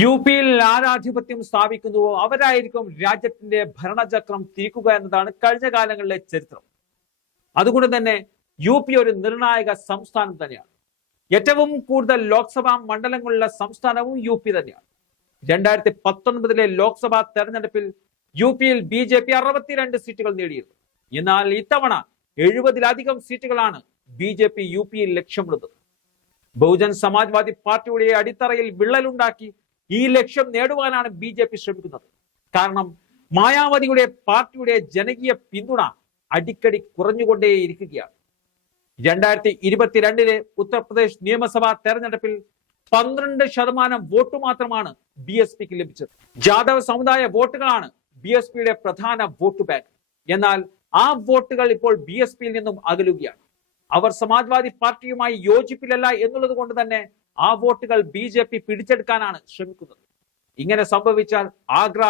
U പിയിൽ ആരാധിപത്യം സ്ഥാപിക്കുന്നുവോ അവരായിരിക്കും രാജ്യത്തിന്റെ ഭരണചക്രം തിരിക്കുക എന്നതാണ് കഴിഞ്ഞ കാലങ്ങളിലെ ചരിത്രം. അതുകൊണ്ട് തന്നെ യു പി ഒരു നിർണായക സംസ്ഥാനം തന്നെയാണ്. ഏറ്റവും കൂടുതൽ ലോക്സഭാ മണ്ഡലങ്ങളുള്ള സംസ്ഥാനവും യു പി തന്നെയാണ്. രണ്ടായിരത്തി പത്തൊൻപതിലെ ലോക്സഭാ തെരഞ്ഞെടുപ്പിൽ യു പിയിൽ ബി ജെ പി അറുപത്തിരണ്ട് സീറ്റുകൾ നേടിയിരുന്നു. എന്നാൽ ഇത്തവണ എഴുപതിലധികം സീറ്റുകളാണ് ബി ജെ പി യു പിയിൽ ലക്ഷ്യമിടുന്നത്. ബഹുജൻ സമാജ്വാദി പാർട്ടിയുടെ അടിത്തറയിൽ വിള്ളലുണ്ടാക്കി ഈ ലക്ഷ്യം നേടുവാനാണ് ബി ജെ പി ശ്രമിക്കുന്നത്. കാരണം മായാവതിയുടെ പാർട്ടിയുടെ ജനകീയ പിന്തുണ അടിക്കടി കുറഞ്ഞുകൊണ്ടേയിരിക്കുകയാണ്. രണ്ടായിരത്തി ഇരുപത്തിരണ്ടിലെ ഉത്തർപ്രദേശ് നിയമസഭാ തെരഞ്ഞെടുപ്പിൽ പന്ത്രണ്ട് ശതമാനം വോട്ട് മാത്രമാണ് ബി എസ് പിക്ക് ലഭിച്ചത്. ജാദവ് സമുദായ വോട്ടുകളാണ് ബി എസ് പിയുടെ പ്രധാന വോട്ട് ബാങ്ക്. എന്നാൽ ആ വോട്ടുകൾ ഇപ്പോൾ ബി എസ് പിയിൽ നിന്നും അകലുകയാണ്. അവർ സമാജ്വാദി പാർട്ടിയുമായി യോജിപ്പിലല്ല എന്നുള്ളത് കൊണ്ട് തന്നെ ആ വോട്ടുകൾ ബി ജെ പി പിടിച്ചെടുക്കാനാണ് ശ്രമിക്കുന്നത്. ഇങ്ങനെ സംഭവിച്ചാൽ ആഗ്ര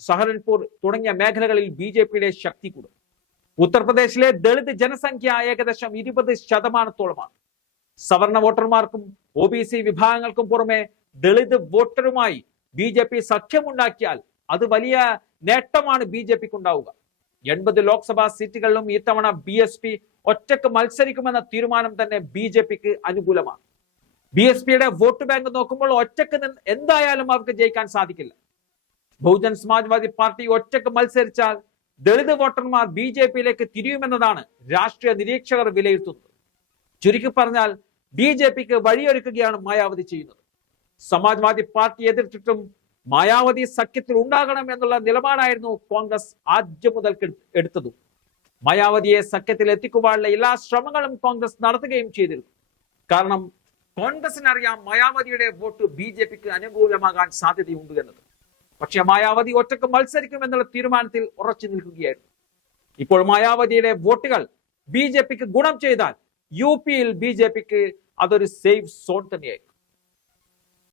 സഹരൻപൂർ തുടങ്ങിയ മേഖലകളിൽ ബി ജെ പിയുടെ ശക്തി കൂടും. ഉത്തർപ്രദേശിലെ ദളിത് ജനസംഖ്യ ഏകദേശം ഇരുപത് ശതമാനത്തോളമാണ്. സവർണ വോട്ടർമാർക്കും ഒ ബി സി വിഭാഗങ്ങൾക്കും പുറമെ ദളിത് വോട്ടറുമായി ബി ജെ പി സഖ്യമുണ്ടാക്കിയാൽ അത് വലിയ നേട്ടമാണ് ബി ജെ പിക്ക് ഉണ്ടാവുക എൺപത് ലോക്സഭാ സീറ്റുകളിലും ഇത്തവണ ബി എസ് പി ഒറ്റയ്ക്ക് മത്സരിക്കുമെന്ന തീരുമാനം തന്നെ ബി ജെ പിക്ക് അനുകൂലമാണ്. ബി എസ് പിയുടെ വോട്ട് ബാങ്ക് നോക്കുമ്പോൾ ഒറ്റയ്ക്ക് നിന്ന് എന്തായാലും അവർക്ക് ജയിക്കാൻ സാധിക്കില്ല. ബഹുജൻ സമാജ്വാദി പാർട്ടി ഒറ്റയ്ക്ക് മത്സരിച്ചാൽ ദളിത് വോട്ടർമാർ ബി ജെ പിയിലേക്ക് തിരിയുമെന്നതാണ് രാഷ്ട്രീയ നിരീക്ഷകർ വിലയിരുത്തുന്നത്. ചുരുക്കി പറഞ്ഞാൽ ബി ജെ പിക്ക് വഴിയൊരുക്കുകയാണ് മായാവതി ചെയ്യുന്നത്. സമാജ്വാദി പാർട്ടി എതിർത്തിട്ടും മായാവതി സഖ്യത്തിൽ ഉണ്ടാകണം എന്നുള്ള നിലപാടായിരുന്നു കോൺഗ്രസ് ആദ്യം മുതൽ എടുത്തത്. മായാവതിയെ സഖ്യത്തിൽ എത്തിക്കുവാനുള്ള എല്ലാ ശ്രമങ്ങളും കോൺഗ്രസ് നടത്തുകയും ചെയ്തിരുന്നു. കാരണം കോൺഗ്രസിനറിയാം മായാവതിയുടെ വോട്ട് ബി ജെ പിക്ക് അനുകൂലമാകാൻ സാധ്യതയുണ്ട് എന്നത്. പക്ഷെ മായാവതി ഒറ്റയ്ക്ക് മത്സരിക്കും എന്നുള്ള തീരുമാനത്തിൽ ഉറച്ചു നിൽക്കുകയായിരുന്നു. ഇപ്പോൾ മായാവതിയുടെ വോട്ടുകൾ ബി ജെ പിക്ക് ഗുണം ചെയ്താൽ യു പിയിൽ ബി ജെ പിക്ക് അതൊരു സേഫ് സോൺ തന്നെയായിരിക്കും.